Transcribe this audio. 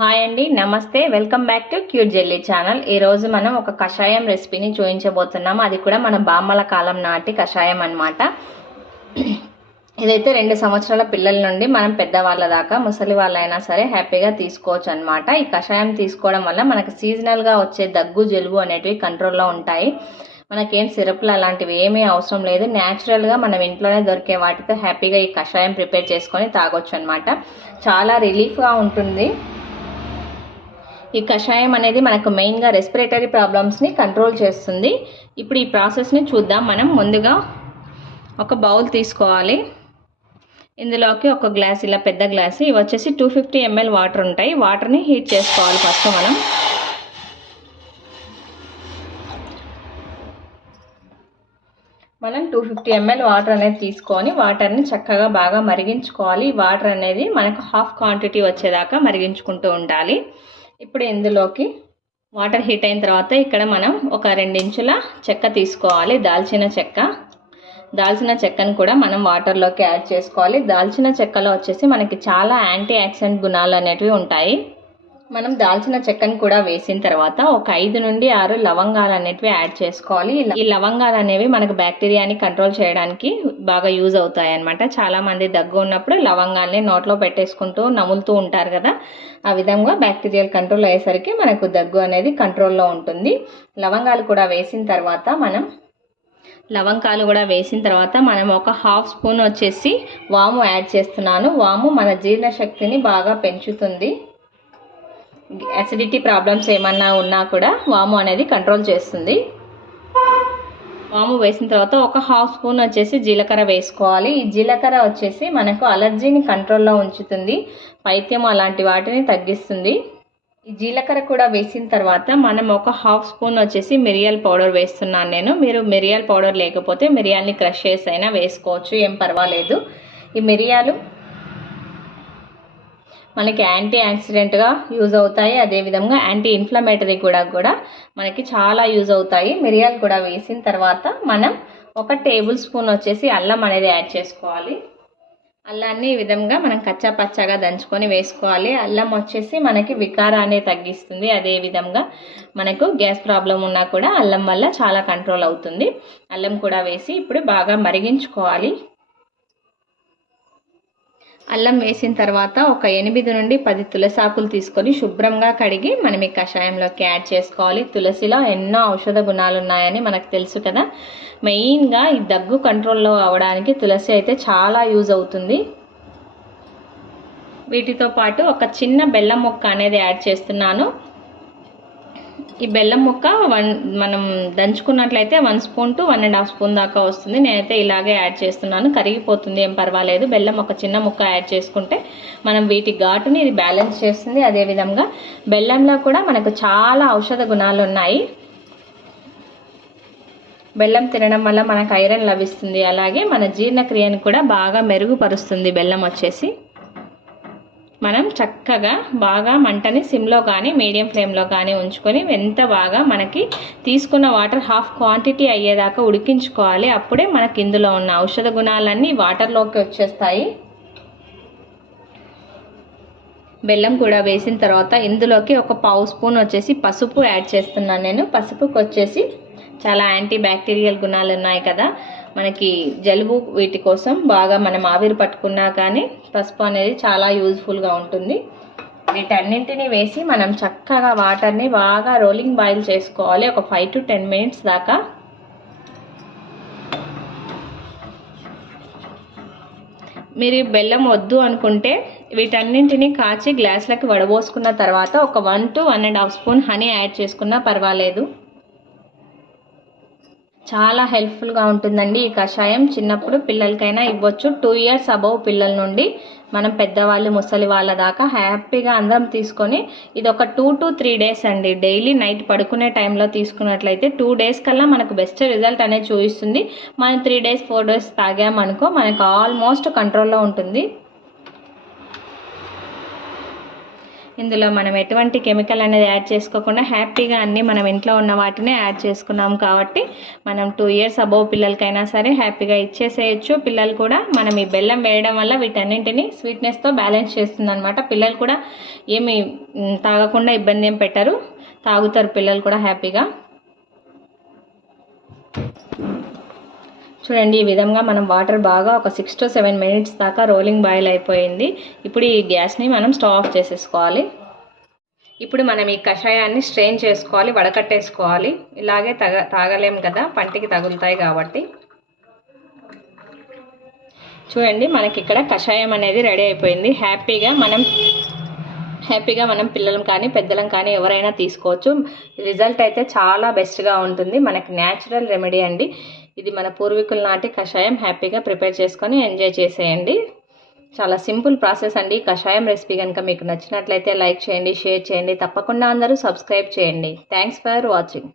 Hi అండి, నమస్తే. Welcome back to cute jelly channel. ఈరోజు మనం ఒక కషాయం రెసిపీని చూపించబోతున్నాము. అది కూడా మన బామ్మల కాలం నాటి కషాయం అన్నమాట. ఇదైతే 2 సంవత్సరాల పిల్లల నుండి మనం పెద్దవాళ్ళ దాకా ముసలి వాళ్ళైనా సరే హ్యాపీగా తీసుకోవచ్చు అనమాట. ఈ కషాయం తీసుకోవడం వల్ల మనకు సీజనల్గా వచ్చే దగ్గు జలుబు అనేటివి కంట్రోల్లో ఉంటాయి. మనకేం సిరప్లు అలాంటివి ఏమీ అవసరం లేదు. న్యాచురల్గా మనం ఇంట్లోనే దొరికే వాటితో హ్యాపీగా ఈ కషాయం ప్రిపేర్ చేసుకొని తాగొచ్చు అనమాట. చాలా రిలీఫ్గా ఉంటుంది. ఈ కషాయం అనేది మనకు మెయిన్గా రెస్పిరేటరీ ప్రాబ్లమ్స్ని కంట్రోల్ చేస్తుంది. ఇప్పుడు ఈ ప్రాసెస్ని చూద్దాం. మనం ముందుగా ఒక బౌల్ తీసుకోవాలి. ఇందులోకి ఒక గ్లాస్, ఇలా పెద్ద గ్లాస్, ఇవి వచ్చేసి 250 ml వాటర్ ఉంటాయి. వాటర్ని హీట్ చేసుకోవాలి. ఫస్ట్ మనం 250 ml వాటర్ అనేది తీసుకొని వాటర్ని చక్కగా బాగా మరిగించుకోవాలి. వాటర్ అనేది మనకు హాఫ్ క్వాంటిటీ వచ్చేదాకా మరిగించుకుంటూ ఉండాలి. ఇప్పుడు ఇందులోకి వాటర్ హీట్ అయిన తర్వాత ఇక్కడ మనం ఒక 2 ఇంచుల చెక్క తీసుకోవాలి. దాల్చిన చెక్కను కూడా మనం వాటర్లోకి యాడ్ చేసుకోవాలి. దాల్చిన చెక్కలో వచ్చేసి మనకి చాలా యాంటీ ఆక్సిడెంట్ గుణాలు అనేటివి ఉంటాయి. మనం దాల్చిన చెక్కను కూడా వేసిన తర్వాత ఒక 5 నుండి 6 లవంగాలు అనేటివి యాడ్ చేసుకోవాలి. ఈ లవంగాలు అనేవి మనకు బ్యాక్టీరియాని కంట్రోల్ చేయడానికి బాగా యూజ్ అవుతాయి అన్నమాట. చాలామంది దగ్గు ఉన్నప్పుడు లవంగాల్ని నోట్లో పెట్టేసుకుంటూ నములుతూ ఉంటారు కదా, ఆ విధంగా బ్యాక్టీరియల్ కంట్రోల్ అయ్యేసరికి మనకు దగ్గు అనేది కంట్రోల్లో ఉంటుంది. లవంగాలు కూడా వేసిన తర్వాత మనం ఒక హాఫ్ స్పూన్ వచ్చేసి వాము యాడ్ చేస్తున్నాను. వాము మన జీర్ణశక్తిని బాగా పెంచుతుంది. అసిడిటీ ప్రాబ్లమ్స్ ఏమన్నా ఉన్నా కూడా వాము అనేది కంట్రోల్ చేస్తుంది. వాము వేసిన తర్వాత ఒక హాఫ్ స్పూన్ వచ్చేసి జీలకర్ర వేసుకోవాలి. ఈ జీలకర్ర వచ్చేసి మనకు అలర్జీని కంట్రోల్లో ఉంచుతుంది, పైత్యం అలాంటి వాటిని తగ్గిస్తుంది. ఈ జీలకర్ర కూడా వేసిన తర్వాత మనం ఒక హాఫ్ స్పూన్ వచ్చేసి మిరియాల పౌడర్ వేస్తున్నాను నేను. మీరు మిరియాల పౌడర్ లేకపోతే మిరియాలని క్రష్ చేసి అయినా వేసుకోవచ్చు, ఏం పర్వాలేదు. ఈ మిరియాలు మనకి యాంటీ ఆక్సిడెంట్గా యూజ్ అవుతాయి. అదేవిధంగా యాంటీ ఇన్ఫ్లమేటరీ కూడా మనకి చాలా యూజ్ అవుతాయి. మిరియాలు కూడా వేసిన తర్వాత మనం ఒక టేబుల్ స్పూన్ వచ్చేసి అల్లం అనేది యాడ్ చేసుకోవాలి. అల్లాన్ని ఈ విధంగా మనం కచ్చా పచ్చాగా దంచుకొని వేసుకోవాలి. అల్లం వచ్చేసి మనకి వికారాన్ని తగ్గిస్తుంది. అదేవిధంగా మనకు గ్యాస్ ప్రాబ్లం ఉన్నా కూడా అల్లం వల్ల చాలా కంట్రోల్ అవుతుంది. అల్లం కూడా వేసి ఇప్పుడు బాగా మరిగించుకోవాలి. అల్లం వేసిన తర్వాత ఒక 8 నుండి 10 తులసాకులు తీసుకొని శుభ్రంగా కడిగి మనం ఈ కషాయంలోకి యాడ్ చేసుకోవాలి. తులసిలో ఎన్నో ఔషధ గుణాలు ఉన్నాయని మనకు తెలుసు కదా. మెయిన్గా ఈ దగ్గు కంట్రోల్లో అవ్వడానికి తులసి అయితే చాలా యూజ్ అవుతుంది. వీటితో పాటు ఒక చిన్న బెల్లం ముక్క అనేది యాడ్ చేస్తున్నాను. ఈ బెల్లం ముక్క మనం దంచుకున్నట్లయితే 1 స్పూన్ టు 1.5 స్పూన్ దాకా వస్తుంది. నేనైతే ఇలాగే యాడ్ చేస్తున్నాను. కరిగిపోతుంది, ఏం పర్వాలేదు. బెల్లం ఒక చిన్న ముక్క యాడ్ చేసుకుంటే మనం వీటి ఘాటుని ఇది బ్యాలెన్స్ చేస్తుంది. అదేవిధంగా బెల్లంలో కూడా మనకు చాలా ఔషధ గుణాలు ఉన్నాయి. బెల్లం తినడం వల్ల మనకు ఐరన్ లభిస్తుంది. అలాగే మన జీర్ణక్రియను కూడా బాగా మెరుగుపరుస్తుంది. బెల్లం వచ్చేసి మనం చక్కగా బాగా మంటని సిమ్లో కానీ మీడియం ఫ్లేమ్లో కానీ ఉంచుకొని ఎంత బాగా మనకి తీసుకున్న వాటర్ హాఫ్ క్వాంటిటీ అయ్యేదాకా ఉడికించుకోవాలి. అప్పుడే మనకి ఇందులో ఉన్న ఔషధ గుణాలన్నీ వాటర్లోకి వచ్చేస్తాయి. బెల్లం కూడా వేసిన తర్వాత ఇందులోకి ఒక పావు స్పూన్ వచ్చేసి పసుపు యాడ్ చేస్తున్నాను నేను. పసుపుకి వచ్చేసి చాలా యాంటీ బ్యాక్టీరియల్ గుణాలు ఉన్నాయి కదా, మనకి జలుబు వీటి కోసం బాగా మనం ఆవిరి పట్టుకున్నా కానీ పసుపు అనేది చాలా యూజ్ఫుల్గా ఉంటుంది. వీటన్నింటినీ వేసి మనం చక్కగా వాటర్ని బాగా రోలింగ్ బాయిల్ చేసుకోవాలి ఒక 5 to 10 minutes దాకా. మీరు బెల్లం వద్దు అనుకుంటే వీటన్నింటినీ కాచి గ్లాసులకి వడబోసుకున్న తర్వాత ఒక 1 to 1.5 స్పూన్ హనీ యాడ్ చేసుకున్నా పర్వాలేదు. చాలా హెల్ప్ఫుల్గా ఉంటుందండి ఈ కషాయం. చిన్నప్పుడు పిల్లలకైనా ఇవ్వచ్చు. 2 years అబవ్ పిల్లల నుండి మనం పెద్దవాళ్ళు ముసలి వాళ్ళ దాకా హ్యాపీగా అందరం తీసుకొని ఇది ఒక 2 to 3 days అండి. డైలీ నైట్ పడుకునే టైంలో తీసుకున్నట్లయితే 2 days కల్లా మనకు బెస్ట్ రిజల్ట్ అనేది చూపిస్తుంది. మనం 3 days 4 days తాగామనుకో మనకు ఆల్మోస్ట్ కంట్రోల్లో ఉంటుంది. ఇందులో మనం ఎటువంటి కెమికల్ అనేది యాడ్ చేసుకోకుండా హ్యాపీగా అన్నీ మనం ఇంట్లో ఉన్న వాటినే యాడ్ చేసుకున్నాం కాబట్టి మనం 2 years అబోవ్ పిల్లలకైనా సరే హ్యాపీగా ఇచ్చేసేయచ్చు. పిల్లలు కూడా మనం ఈ బెల్లం వేయడం వల్ల వీటన్నింటినీ స్వీట్నెస్తో బ్యాలెన్స్ చేస్తుంది అనమాట. పిల్లలు కూడా ఏమి తాగకుండా ఇబ్బంది ఏం పెట్టరు, తాగుతారు పిల్లలు కూడా హ్యాపీగా. చూడండి, ఈ విధంగా మనం వాటర్ బాగా ఒక 6 to 7 minutes దాకా రోలింగ్ బాయిల్ అయిపోయింది. ఇప్పుడు ఈ గ్యాస్ని మనం స్టవ్ ఆఫ్ చేసేసుకోవాలి. ఇప్పుడు మనం ఈ కషాయాన్ని స్ట్రెయిన్ చేసుకోవాలి, వడకట్టేసుకోవాలి. ఇలాగే తాగలేం కదా, పంటికి తగులుతాయి కాబట్టి. చూడండి, మనకి ఇక్కడ కషాయం అనేది రెడీ అయిపోయింది. హ్యాపీగా మనం పిల్లలం కానీ పెద్దలం కానీ ఎవరైనా తీసుకోవచ్చు. రిజల్ట్ అయితే చాలా బెస్ట్గా ఉంటుంది. మనకి న్యాచురల్ రెమెడీ అండి ఇది. మన పూర్వీకుల నాటి కషాయం. హ్యాపీగా ప్రిపేర్ చేసుకొని ఎంజాయ్ చేసేయండి. చాలా సింపుల్ ప్రాసెస్ అండి. కషాయం రెసిపీ కనుక మీకు నచ్చినట్లయితే లైక్ చేయండి, షేర్ చేయండి. తప్పకుండా అందరూ సబ్స్క్రైబ్ చేయండి. Thanks for watching.